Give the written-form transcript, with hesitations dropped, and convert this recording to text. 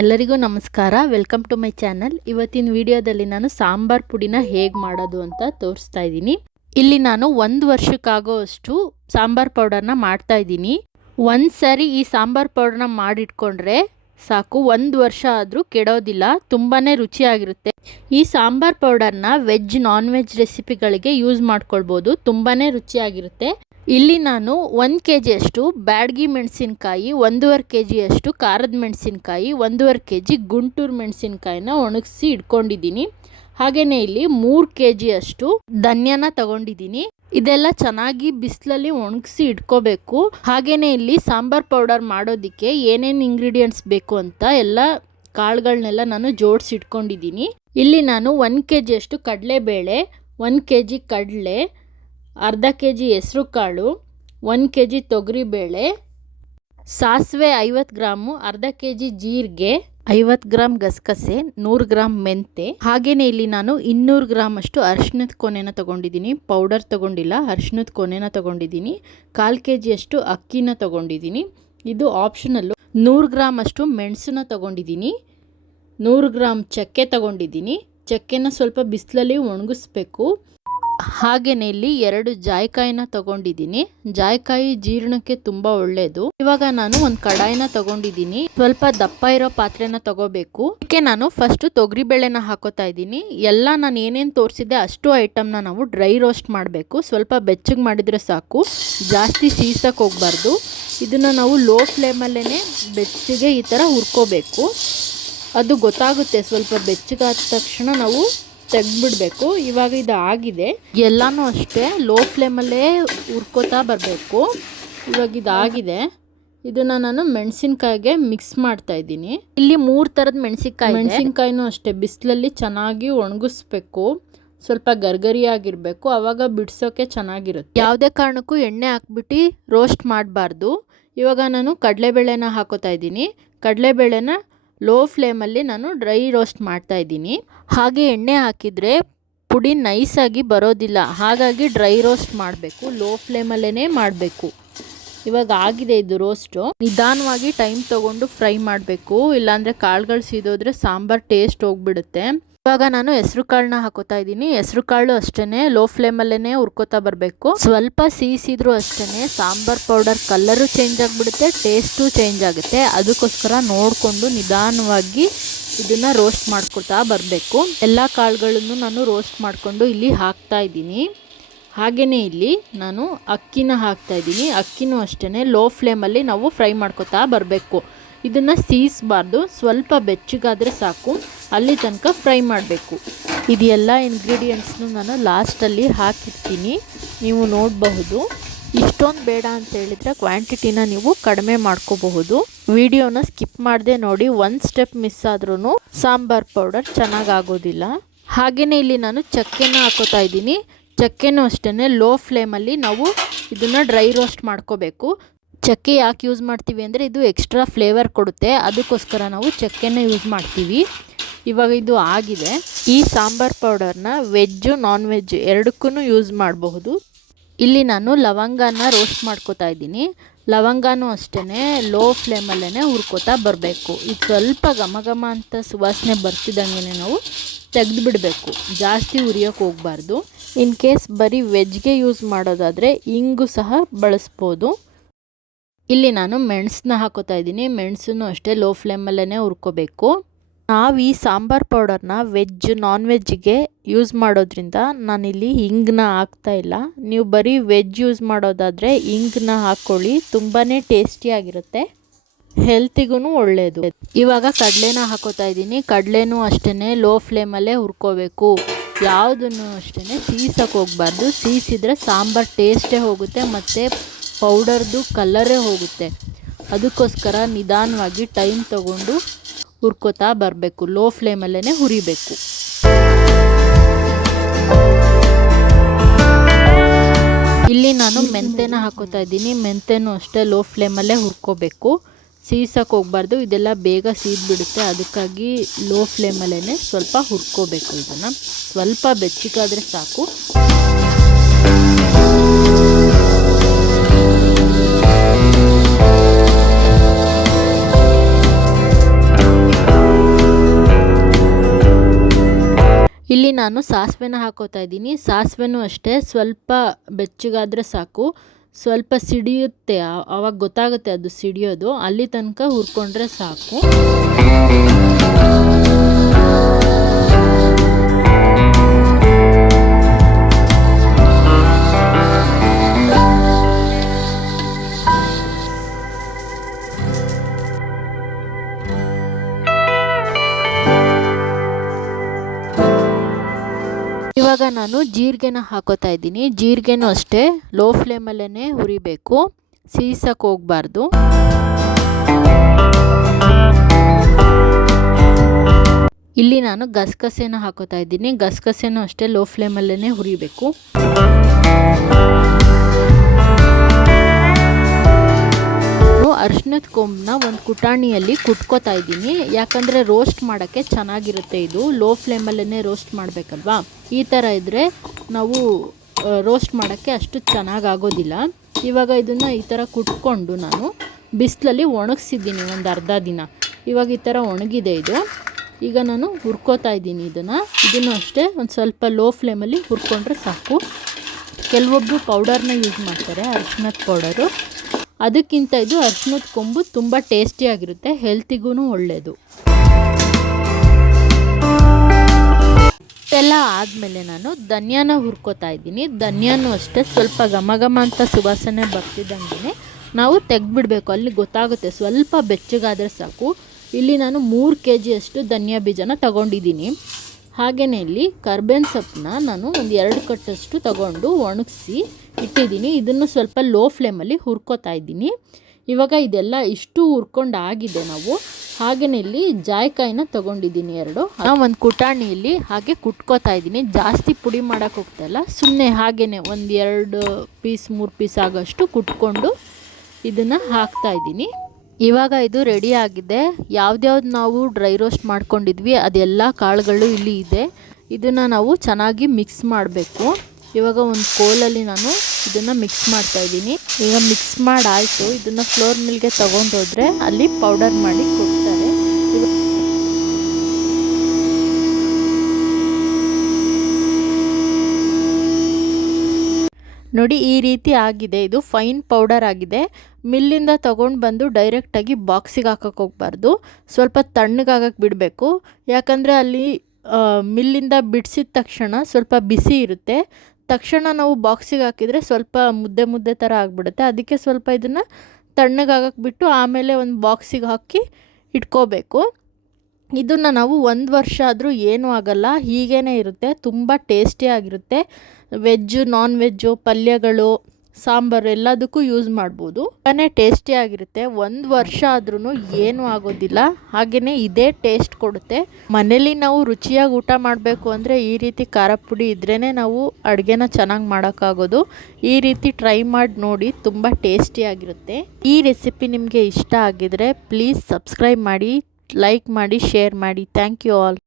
ಎಲ್ಲರಿಗೂ ನಮಸ್ಕಾರ. Welcome to my channel. ಇವತ್ತಿನ ವಿಡಿಯೋದಲ್ಲಿ ನಾನು ಸಾಂಬಾರ್ ಪುಡಿನ ಹೇಗೆ ಮಾಡೋದು ಅಂತ ತೋರಿಸ್ತಾ ಇದ್ದೀನಿ. ಇಲ್ಲಿ ನಾನು 1 ವರ್ಷಕ್ಕಾಗೋಷ್ಟು ಸಾಂಬಾರ್ ಪೌಡರ್ನ ಮಾಡ್ತಾ ಇದ್ದೀನಿ. ಒಂದು ಸಾರಿ ಈ ಸಾಂಬಾರ್ ಪೌಡರ್ನ ಮಾಡಿಟ್ಕೊಂಡ್ರೆ ಸಾಕು, 1 ವರ್ಷ ಆದರೂ ಕೆಡೋದಿಲ್ಲ. ತುಂಬಾ ರುಚಿಯಾಗಿರುತ್ತೆ. ಈ ಸಾಂಬಾರ್ ಪೌಡರ್ನ ವೆಜ್ ನಾನ್ ವೆಜ್ ರೆಸಿಪಿಗಳಿಗೆ ಯೂಸ್ ಮಾಡ್ಕೊಳ್ಬೋದು. ತುಂಬಾ ರುಚಿಯಾಗಿರುತ್ತೆ. ಇಲ್ಲಿ ನಾನು 1 kg ಅಷ್ಟು ಬ್ಯಾಡಗಿ ಮೆಣಸಿನಕಾಯಿ, 1.5 kg ಅಷ್ಟು ಖಾರದ ಮೆಣಸಿನಕಾಯಿ, 1.5 kg ಗುಂಟೂರು ಮೆಣಸಿನಕಾಯಿನ ಒಣಗಿಸಿ ಇಟ್ಕೊಂಡಿದ್ದೀನಿ. ಹಾಗೆಯೇ ಇಲ್ಲಿ 3 kg ಅಷ್ಟು ಧನ್ಯನ ತಗೊಂಡಿದ್ದೀನಿ. ಇದೆಲ್ಲ ಚೆನ್ನಾಗಿ ಬಿಸಿಲಲ್ಲಿ ಒಣಗಿಸಿ ಇಟ್ಕೋಬೇಕು. ಹಾಗೆಯೇ ಇಲ್ಲಿ ಸಾಂಬಾರ್ ಪೌಡರ್ ಮಾಡೋದಕ್ಕೆ ಏನೇನು ಇಂಗ್ರೀಡಿಯೆಂಟ್ಸ್ ಬೇಕು ಅಂತ ಎಲ್ಲ ಕಾಳುಗಳನ್ನೆಲ್ಲ ನಾನು ಜೋಡಿಸಿ ಇಟ್ಕೊಂಡಿದ್ದೀನಿ. ಇಲ್ಲಿ ನಾನು 1 kg ಅಷ್ಟು ಕಡಲೆಬೇಳೆ, 1 kg ಕಡಲೆ, ಅರ್ಧ kg ಹೆಸರು ಕಾಳು, 1 kg ತೊಗರಿಬೇಳೆ, ಸಾಸಿವೆ 50 ಗ್ರಾಮು, ಅರ್ಧ kg ಜೀರಿಗೆ, 50 ಗ್ರಾಮ್ ಗಸಗಸೆ, 100 ಗ್ರಾಮ್ ಮೆಂತೆ. ಹಾಗೆಯೇ ಇಲ್ಲಿ ನಾನು 200 ಗ್ರಾಮ್ ಅಷ್ಟು ಅರಿಶಿಣದ ಕೊನೆನ ತೊಗೊಂಡಿದ್ದೀನಿ. ಪೌಡರ್ ತೊಗೊಂಡಿಲ್ಲ, ಅರಿಶಿಣದ ಕೊನೆನ ತೊಗೊಂಡಿದ್ದೀನಿ. 1/4 kg ಅಷ್ಟು ಅಕ್ಕಿನ ತೊಗೊಂಡಿದ್ದೀನಿ. ಇದು ಆಪ್ಷನಲ್ಲು. 100 ಗ್ರಾಮ್ ಅಷ್ಟು ಮೆಣಸನ್ನ ತೊಗೊಂಡಿದ್ದೀನಿ. 100 ಗ್ರಾಮ್ ಚಕ್ಕೆ ತೊಗೊಂಡಿದ್ದೀನಿ. ಚಕ್ಕೆನ ಸ್ವಲ್ಪ ಬಿಸಿಲಲ್ಲಿ ಒಣಗಿಸ್ಬೇಕು. ಹಾಗೆಯೇ ಇಲ್ಲಿ 2 ಜಾಯಿಕಾಯಿನ ತೊಗೊಂಡಿದ್ದೀನಿ. ಜಾಯಿಕಾಯಿ ಜೀರ್ಣಕ್ಕೆ ತುಂಬ ಒಳ್ಳೆಯದು. ಇವಾಗ ನಾನು ಒಂದು ಕಡಾಯಿನ ತೊಗೊಂಡಿದ್ದೀನಿ. ಸ್ವಲ್ಪ ದಪ್ಪ ಇರೋ ಪಾತ್ರೆನ ತೊಗೋಬೇಕು. ಇದಕ್ಕೆ ನಾನು ಫಸ್ಟು ತೊಗರಿಬೇಳೆನ ಹಾಕೋತಾ ಇದ್ದೀನಿ. ಎಲ್ಲ ನಾನು ಏನೇನು ತೋರಿಸಿದ್ದೆ ಅಷ್ಟು ಐಟಮ್ನ ನಾವು ಡ್ರೈ ರೋಸ್ಟ್ ಮಾಡಬೇಕು. ಸ್ವಲ್ಪ ಬೆಚ್ಚಗೆ ಮಾಡಿದರೆ ಸಾಕು, ಜಾಸ್ತಿ ಸೀಸಕ್ಕೆ ಹೋಗಬಾರ್ದು. ಇದನ್ನು ನಾವು ಲೋ ಫ್ಲೇಮಲ್ಲೇ ಬೆಚ್ಚಗೆ ಈ ಥರ ಹುರ್ಕೋಬೇಕು. ಅದು ಗೊತ್ತಾಗುತ್ತೆ. ಸ್ವಲ್ಪ ಬೆಚ್ಚಗಾದ ತಕ್ಷಣ ನಾವು ತೆಗೆದ್ಬಿಡ್ಬೇಕು. ಇವಾಗ ಇದು ಆಗಿದೆ. ಎಲ್ಲನೂ ಅಷ್ಟೇ ಲೋ ಫ್ಲೇಮಲ್ಲೇ ಹುರ್ಕೋತಾ ಬರಬೇಕು. ಇವಾಗ ಇದಾಗಿದೆ. ಇದನ್ನು ನಾನು ಮೆಣಸಿನ್ಕಾಯಿಗೆ ಮಿಕ್ಸ್ ಮಾಡ್ತಾ ಇದ್ದೀನಿ. ಇಲ್ಲಿ 3 ಥರದ ಮೆಣಸಿನ್ಕಾಯಿನೂ ಅಷ್ಟೇ ಬಿಸಿಲಲ್ಲಿ ಚೆನ್ನಾಗಿ ಒಣಗಿಸ್ಬೇಕು. ಸ್ವಲ್ಪ ಗರ್ಗರಿಯಾಗಿರಬೇಕು, ಆವಾಗ ಬಿಡಿಸೋಕ್ಕೆ ಚೆನ್ನಾಗಿರುತ್ತೆ. ಯಾವುದೇ ಕಾರಣಕ್ಕೂ ಎಣ್ಣೆ ಹಾಕ್ಬಿಟ್ಟು ರೋಸ್ಟ್ ಮಾಡಬಾರ್ದು. ಇವಾಗ ನಾನು ಕಡಲೆಬೇಳೆನ ಹಾಕೋತಾ ಇದ್ದೀನಿ. ಕಡಲೆಬೇಳೆನ ಲೋ ಫ್ಲೇಮಲ್ಲಿ ನಾನು ಡ್ರೈ ರೋಸ್ಟ್ ಮಾಡ್ತಾ ಇದ್ದೀನಿ. ಹಾಗೆ ಎಣ್ಣೆ ಹಾಕಿದರೆ ಪುಡಿ ನೈಸಾಗಿ ಬರೋದಿಲ್ಲ. ಹಾಗಾಗಿ ಡ್ರೈ ರೋಸ್ಟ್ ಮಾಡಬೇಕು, ಲೋ ಫ್ಲೇಮಲ್ಲೇ ಮಾಡಬೇಕು. ಇವಾಗ ಆಗಿದೆ ಇದು ರೋಸ್ಟು. ನಿಧಾನವಾಗಿ ಟೈಮ್ ತೊಗೊಂಡು ಫ್ರೈ ಮಾಡಬೇಕು, ಇಲ್ಲಾಂದರೆ ಕಾಳುಗಳು ಸೀದೋದ್ರೆ ಸಾಂಬಾರು ಟೇಸ್ಟ್ ಹೋಗ್ಬಿಡುತ್ತೆ. ಇವಾಗ ನಾನು ಹೆಸರು ಕಾಳನ್ನ ಹಾಕೋತಾ ಇದ್ದೀನಿ. ಹೆಸರು ಕಾಳು ಅಷ್ಟೇ ಲೋ ಫ್ಲೇಮಲ್ಲೇ ಹುರ್ಕೋತಾ ಬರಬೇಕು. ಸ್ವಲ್ಪ ಸೀಸಿದ್ರು ಅಷ್ಟೇ ಸಾಂಬಾರ್ ಪೌಡರ್ ಕಲರು ಚೇಂಜ್ ಆಗಿಬಿಡುತ್ತೆ, ಟೇಸ್ಟು ಚೇಂಜ್ ಆಗುತ್ತೆ. ಅದಕ್ಕೋಸ್ಕರ ನೋಡಿಕೊಂಡು ನಿಧಾನವಾಗಿ ಇದನ್ನು ರೋಸ್ಟ್ ಮಾಡ್ಕೊತಾ ಬರಬೇಕು. ಎಲ್ಲ ಕಾಳುಗಳನ್ನು ನಾನು ರೋಸ್ಟ್ ಮಾಡಿಕೊಂಡು ಇಲ್ಲಿ ಹಾಕ್ತಾ ಇದ್ದೀನಿ. ಹಾಗೆಯೇ ಇಲ್ಲಿ ನಾನು ಅಕ್ಕಿನ ಹಾಕ್ತಾ ಇದ್ದೀನಿ. ಅಕ್ಕಿನೂ ಅಷ್ಟೇ ಲೋ ಫ್ಲೇಮಲ್ಲಿ ನಾವು ಫ್ರೈ ಮಾಡ್ಕೊತಾ ಬರಬೇಕು. ಇದನ್ನು ಸೀಸಬಾರ್ದು, ಸ್ವಲ್ಪ ಬೆಚ್ಚಗಾದರೆ ಸಾಕು, ಅಲ್ಲಿ ತನಕ ಫ್ರೈ ಮಾಡಬೇಕು. ಇದೆಲ್ಲ ಇಂಗ್ರೀಡಿಯೆಂಟ್ಸ್ನು ನಾನು ಲಾಸ್ಟಲ್ಲಿ ಹಾಕಿರ್ತೀನಿ, ನೀವು ನೋಡಬಹುದು. ಇಷ್ಟೊಂದು ಬೇಡ ಅಂತ ಹೇಳಿದರೆ ಕ್ವಾಂಟಿಟಿನ ನೀವು ಕಡಿಮೆ ಮಾಡ್ಕೋಬಹುದು. ವಿಡಿಯೋನ ಸ್ಕಿಪ್ ಮಾಡದೆ ನೋಡಿ. 1 ಸ್ಟೆಪ್ ಮಿಸ್ ಆದ್ರೂ ಸಾಂಬಾರ್ ಪೌಡರ್ ಚೆನ್ನಾಗಾಗೋದಿಲ್ಲ. ಹಾಗೆಯೇ ಇಲ್ಲಿ ನಾನು ಚಕ್ಕೆನ ಹಾಕೋತಾ ಇದ್ದೀನಿ. ಚಕ್ಕೆನೂ ಅಷ್ಟೇ ಲೋ ಫ್ಲೇಮಲ್ಲಿ ನಾವು ಇದನ್ನು ಡ್ರೈ ರೋಸ್ಟ್ ಮಾಡ್ಕೋಬೇಕು. ಚಕ್ಕೆ ಯಾಕೆ ಯೂಸ್ ಮಾಡ್ತೀವಿ ಅಂದರೆ ಇದು ಎಕ್ಸ್ಟ್ರಾ ಫ್ಲೇವರ್ ಕೊಡುತ್ತೆ, ಅದಕ್ಕೋಸ್ಕರ ನಾವು ಚಕ್ಕೆನ ಯೂಸ್ ಮಾಡ್ತೀವಿ. ಇವಾಗ ಇದು ಆಗಿದೆ. ಈ ಸಾಂಬಾರ್ ಪೌಡರ್ನ ವೆಜ್ಜು ನಾನ್ ವೆಜ್ ಎರಡಕ್ಕೂ ಯೂಸ್ ಮಾಡಬಹುದು. ಇಲ್ಲಿ ನಾನು ಲವಂಗನ ರೋಸ್ಟ್ ಮಾಡ್ಕೋತಾ ಇದ್ದೀನಿ. ಲವಂಗನೂ ಅಷ್ಟೇ ಲೋ ಫ್ಲೇಮಲ್ಲೇ ಹುರ್ಕೋತಾ ಬರಬೇಕು. ಇದು ಸ್ವಲ್ಪ ಘಮ ಘಮ ಅಂತ ಸುವಾಸನೆ ಬರ್ತಿದ್ದಂಗೆ ನಾವು ತೆಗೆದು ಬಿಡಬೇಕು, ಜಾಸ್ತಿ ಹುರಿಯೋಕೆ ಹೋಗಬಾರ್ದು. ಇನ್ ಕೇಸ್ ಬರೀ ವೆಜ್ಗೆ ಯೂಸ್ ಮಾಡೋದಾದರೆ ಇಂಗು ಸಹ ಬಳಸ್ಬೋದು. ಇಲ್ಲಿ ನಾನು ಮೆಣಸನ್ನ ಹಾಕೋತಾ ಇದ್ದೀನಿ. ಮೆಣಸನ್ನು ಅಷ್ಟೇ ಲೋ ಫ್ಲೇಮಲ್ಲೇ ಹುರ್ಕೋಬೇಕು. ನಾವು ಈ ಸಾಂಬಾರ್ ಪೌಡರ್ನ ವೆಜ್ ನಾನ್ ವೆಜ್ಗೆ ಯೂಸ್ ಮಾಡೋದ್ರಿಂದ ನಾನಿಲ್ಲಿ ಹಿಂಗನ್ನ ಹಾಕ್ತಾ ಇಲ್ಲ. ನೀವು ಬರೀ ವೆಜ್ ಯೂಸ್ ಮಾಡೋದಾದರೆ ಹಿಂಗನ್ನ ಹಾಕ್ಕೊಳ್ಳಿ, ತುಂಬಾ ಟೇಸ್ಟಿಯಾಗಿರುತ್ತೆ, ಹೆಲ್ತಿಗೂ ಒಳ್ಳೆಯದು. ಇವಾಗ ಕಡಲೆನ ಹಾಕೋತಾ ಇದ್ದೀನಿ. ಕಡಲೆನೂ ಅಷ್ಟೇ ಲೋ ಫ್ಲೇಮಲ್ಲೇ ಹುರ್ಕೋಬೇಕು. ಯಾವುದನ್ನು ಅಷ್ಟೇ ಸೀಸಕ್ಕೆ ಹೋಗಬಾರ್ದು. ಸೀಸಿದರೆ ಸಾಂಬಾರು ಟೇಸ್ಟೇ ಹೋಗುತ್ತೆ ಮತ್ತು ಪೌಡರ್ದು ಕಲರೇ ಹೋಗುತ್ತೆ. ಅದಕ್ಕೋಸ್ಕರ ನಿಧಾನವಾಗಿ ಟೈಮ್ ತಗೊಂಡು ಹುರ್ಕೋತಾ ಬರಬೇಕು, ಲೋ ಫ್ಲೇಮಲ್ಲೇ ಹುರಿಬೇಕು. ಇಲ್ಲಿ ನಾನು ಮೆಂತೆನ ಹಾಕೋತಾ ಇದ್ದೀನಿ. ಮೆಂತೆನೂ ಅಷ್ಟೇ ಲೋ ಫ್ಲೇಮಲ್ಲೇ ಹುರ್ಕೋಬೇಕು, ಸೀಸಕ್ಕೆ ಹೋಗಬಾರ್ದು. ಇದೆಲ್ಲ ಬೇಗ ಸೀದ್ಬಿಡುತ್ತೆ, ಅದಕ್ಕಾಗಿ ಲೋ ಫ್ಲೇಮಲ್ಲೇ ಸ್ವಲ್ಪ ಹುರ್ಕೋಬೇಕು. ಇದನ್ನು ಸ್ವಲ್ಪ ಬೆಚ್ಚಗಾದರೆ ಸಾಕು. ಇಲ್ಲಿ ನಾನು ಸಾಸಿವೆನ ಹಾಕೋತಾ ಇದ್ದೀನಿ. ಸಾಸಿವೆನೂ ಅಷ್ಟೇ ಸ್ವಲ್ಪ ಬೆಚ್ಚಗಾದರೆ ಸಾಕು, ಸ್ವಲ್ಪ ಸಿಡಿಯುತ್ತೆ, ಆವಾಗ ಗೊತ್ತಾಗುತ್ತೆ ಅದು ಸಿಡಿಯೋದು, ಅಲ್ಲಿ ತನಕ ಹುರ್ಕೊಂಡ್ರೆ ಸಾಕು. ಇವಾಗ ನಾನು ಜೀರಿಗೆನ ಹಾಕೋತಾ ಇದ್ದೀನಿ. ಜೀರಿಗೆನೂ ಅಷ್ಟೇ ಲೋ ಫ್ಲೇಮಲ್ಲೇ ಹುರಿಬೇಕು, ಸೀಸಕ್ಕೆ ಹೋಗಬಾರ್ದು. ಇಲ್ಲಿ ನಾನು ಗಸಗಸೆನ ಹಾಕೋತಾ ಇದ್ದೀನಿ. ಗಸಗಸೆನೂ ಅಷ್ಟೇ ಲೋ ಫ್ಲೇಮಲ್ಲೇ ಹುರಿಬೇಕು. ಅರಿಶಿನದ ಕೊಂಬನ್ನ ಒಂದು ಕುಟಾಣಿಯಲ್ಲಿ ಕುಟ್ಕೋತಾ ಇದ್ದೀನಿ, ಯಾಕಂದರೆ ರೋಸ್ಟ್ ಮಾಡೋಕ್ಕೆ ಚೆನ್ನಾಗಿರುತ್ತೆ. ಇದು ಲೋ ಫ್ಲೇಮಲ್ಲೇ ರೋಸ್ಟ್ ಮಾಡಬೇಕಲ್ವಾ. ಈ ಥರ ಇದ್ದರೆ ನಾವು ರೋಸ್ಟ್ ಮಾಡೋಕ್ಕೆ ಅಷ್ಟು ಚೆನ್ನಾಗಾಗೋದಿಲ್ಲ. ಇವಾಗ ಇದನ್ನು ಈ ಥರ ಕುಟ್ಕೊಂಡು ನಾನು ಬಿಸಿಲಲ್ಲಿ ಒಣಗಿಸಿದ್ದೀನಿ ಒಂದು ಅರ್ಧ ದಿನ. ಇವಾಗ ಈ ಥರ ಒಣಗಿದೆ ಇದು. ಈಗ ನಾನು ಹುರ್ಕೋತಾ ಇದ್ದೀನಿ ಇದನ್ನು ಅಷ್ಟೇ ಒಂದು ಸ್ವಲ್ಪ ಲೋ ಫ್ಲೇಮಲ್ಲಿ ಹುರ್ಕೊಂಡ್ರೆ ಸಾಕು. ಕೆಲವೊಬ್ಬರು ಪೌಡರ್ನ ಯೂಸ್ ಮಾಡ್ತಾರೆ, ಅರಿಶಿನದ ಪೌಡರು. ಅದಕ್ಕಿಂತ ಇದು ಅರಿಶಿನದ ಕೊಂಬು ತುಂಬ ಟೇಸ್ಟಿಯಾಗಿರುತ್ತೆ, ಹೆಲ್ತಿಗೂ ಒಳ್ಳೆಯದು. ಇಷ್ಟೆಲ್ಲ ಆದಮೇಲೆ ನಾನು ಧನಿಯಾನ ಹುರ್ಕೋತಾ ಇದ್ದೀನಿ. ಧನಿಯಾನೂ ಅಷ್ಟೇ ಸ್ವಲ್ಪ ಘಮ ಘಮ ಅಂತ ಸುವಾಸನೆ ಬರ್ತಿದ್ದಂಗೆ ನಾವು ತೆಗೆದ್ಬಿಡ್ಬೇಕು, ಅಲ್ಲಿ ಗೊತ್ತಾಗುತ್ತೆ. ಸ್ವಲ್ಪ ಬೆಚ್ಚಗಾದರೆ ಸಾಕು. ಇಲ್ಲಿ ನಾನು 3 kg ಅಷ್ಟು ಧನಿಯಾ ಬೀಜನ ತಗೊಂಡಿದ್ದೀನಿ. ಹಾಗೆಯೇ ಇಲ್ಲಿ ಕರ್ಬೇವಿನ ಸೊಪ್ಪನ್ನ ನಾನು ಒಂದು 2 ಕಟ್ಟಷ್ಟು ತಗೊಂಡು ಒಣಗಿಸಿ ಇಟ್ಟಿದ್ದೀನಿ. ಇದನ್ನು ಸ್ವಲ್ಪ ಲೋ ಫ್ಲೇಮಲ್ಲಿ ಹುರ್ಕೋತಾ ಇದ್ದೀನಿ. ಇವಾಗ ಇದೆಲ್ಲ ಇಷ್ಟು ಹುರ್ಕೊಂಡು ಆಗಿದೆ. ನಾವು ಹಾಗೆಯೇ ಇಲ್ಲಿ ಜಾಯಿಕಾಯಿನ ತೊಗೊಂಡಿದ್ದೀನಿ 2. ಒಂದು ಕುಟಾಣಿಯಲ್ಲಿ ಹಾಗೆ ಕುಟ್ಕೋತಾ ಇದ್ದೀನಿ. ಜಾಸ್ತಿ ಪುಡಿ ಮಾಡೋಕ್ಕೆ ಹೋಗ್ತಾಯಿಲ್ಲ, ಸುಮ್ಮನೆ ಹಾಗೆಯೇ ಒಂದು 2 ಪೀಸ್ 3 ಪೀಸ್ ಆಗೋಷ್ಟು ಕುಟ್ಕೊಂಡು ಇದನ್ನು ಹಾಕ್ತಾಯಿದ್ದೀನಿ. ಇವಾಗ ಇದು ರೆಡಿ ಆಗಿದೆ. ಯಾವ್ದ್ಯಾವ್ದು ನಾವು ಡ್ರೈ ರೋಸ್ಟ್ ಮಾಡ್ಕೊಂಡಿದ್ವಿ ಅದೆಲ್ಲ ಕಾಳುಗಳು ಇಲ್ಲಿ ಇದೆ. ಇದನ್ನು ನಾವು ಚೆನ್ನಾಗಿ ಮಿಕ್ಸ್ ಮಾಡಬೇಕು. ಇವಾಗ ಒಂದು ಕೋಲಲ್ಲಿ ನಾನು ಇದನ್ನು ಮಿಕ್ಸ್ ಮಾಡ್ತಾಯಿದ್ದೀನಿ. ಈಗ ಮಿಕ್ಸ್ ಮಾಡಾಯಿತು. ಇದನ್ನು ಫ್ಲೋರ್ ಮಿಲ್ಗೆ ತೊಗೊಂಡೋದ್ರೆ ಅಲ್ಲಿ ಪೌಡರ್ ಮಾಡಿ ಕೊಡ್ತಾರೆ. ನೋಡಿ ಈ ರೀತಿ ಆಗಿದೆ. ಇದು ಫೈನ್ ಪೌಡರ್ ಆಗಿದೆ. ಮಿಲ್ಲಿಂದ ತೊಗೊಂಡು ಬಂದು ಡೈರೆಕ್ಟಾಗಿ ಬಾಕ್ಸಿಗೆ ಹಾಕೋಕ್ಕೆ ಹೋಗಬಾರ್ದು, ಸ್ವಲ್ಪ ತಣ್ಣಗಾಗಕ್ಕೆ ಬಿಡಬೇಕು. ಯಾಕಂದರೆ ಅಲ್ಲಿ ಮಿಲ್ಲಿಂದ ಬಿಡಿಸಿದ ತಕ್ಷಣ ಸ್ವಲ್ಪ ಬಿಸಿ ಇರುತ್ತೆ. ತಕ್ಷಣ ನಾವು ಬಾಕ್ಸಿಗೆ ಹಾಕಿದರೆ ಸ್ವಲ್ಪ ಮುದ್ದೆ ಮುದ್ದೆ ಥರ ಆಗಿಬಿಡುತ್ತೆ. ಅದಕ್ಕೆ ಸ್ವಲ್ಪ ಇದನ್ನು ತಣ್ಣಗಾಗಕ್ಕೆ ಬಿಟ್ಟು ಆಮೇಲೆ ಒಂದು ಬಾಕ್ಸಿಗೆ ಹಾಕಿ ಇಟ್ಕೋಬೇಕು. ಇದನ್ನು ನಾವು 1 ವರ್ಷ ಆದರೂ ಏನೂ ಆಗಲ್ಲ, ಹೀಗೇ ಇರುತ್ತೆ. ತುಂಬ ಟೇಸ್ಟಿಯಾಗಿರುತ್ತೆ. ವೆಜ್ಜು ನಾನ್ ವೆಜ್ಜು ಪಲ್ಯಗಳು ಸಾಂಬಾರು ಎಲ್ಲದಕ್ಕೂ ಯೂಸ್ ಮಾಡ್ಬೋದು. ತುಂಬಾ ಟೇಸ್ಟಿಯಾಗಿರುತ್ತೆ. 1 ವರ್ಷ ಆದ್ರೂ ಏನೂ ಆಗೋದಿಲ್ಲ. ಹಾಗೆಯೇ ಇದೇ ಟೇಸ್ಟ್ ಕೊಡುತ್ತೆ. ಮನೇಲಿ ನಾವು ರುಚಿಯಾಗಿ ಊಟ ಮಾಡಬೇಕು ಅಂದರೆ ಈ ರೀತಿ ಖಾರ ಪುಡಿ ಇದ್ರೇ ನಾವು ಅಡುಗೆನ ಚೆನ್ನಾಗಿ ಮಾಡೋಕ್ಕಾಗೋದು. ಈ ರೀತಿ ಟ್ರೈ ಮಾಡಿ ನೋಡಿ, ತುಂಬ ಟೇಸ್ಟಿಯಾಗಿರುತ್ತೆ. ಈ ರೆಸಿಪಿ ನಿಮಗೆ ಇಷ್ಟ ಆಗಿದರೆ ಪ್ಲೀಸ್ ಸಬ್ಸ್ಕ್ರೈಬ್ ಮಾಡಿ, ಲೈಕ್ ಮಾಡಿ, ಶೇರ್ ಮಾಡಿ. Thank you all.